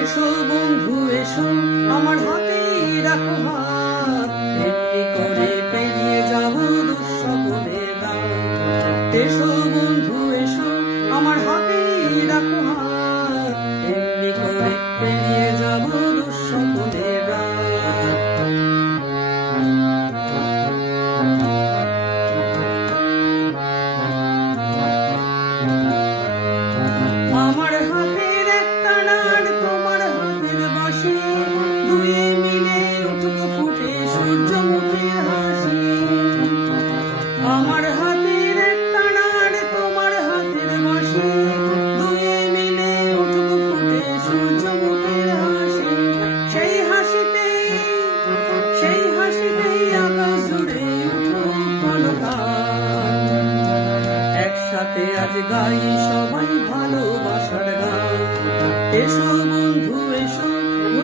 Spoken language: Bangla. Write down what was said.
এসো বন্ধু এসো, আমার হাতে রাখো হাত, এমনি করে পেরিয়ে যাব দুঃস্বপ্নের রাত। এসো বন্ধু এসো, আমার হাতে রাখো হাত, এমনি করে পেরিয়ে যাব দুঃস্বপ্নের রাত। আমার হাতের একটা নাড়, তোমার হাতের বাঁশি, দুয়ে মিলে উঠব ফুটে সূর্যমুখীর হাসি। আমার হাতের একটা নাড়, তোমার হাতের বাঁশি, দুয়ে মিলে উঠব ফুটে সূর্যমুখীর হাসি। সেই হাসিতেই আকাশ জুড়ে উঠুক কলকার। একসাথে আজ গাই সবাই ভালোবাসার গান। এসো বন্ধু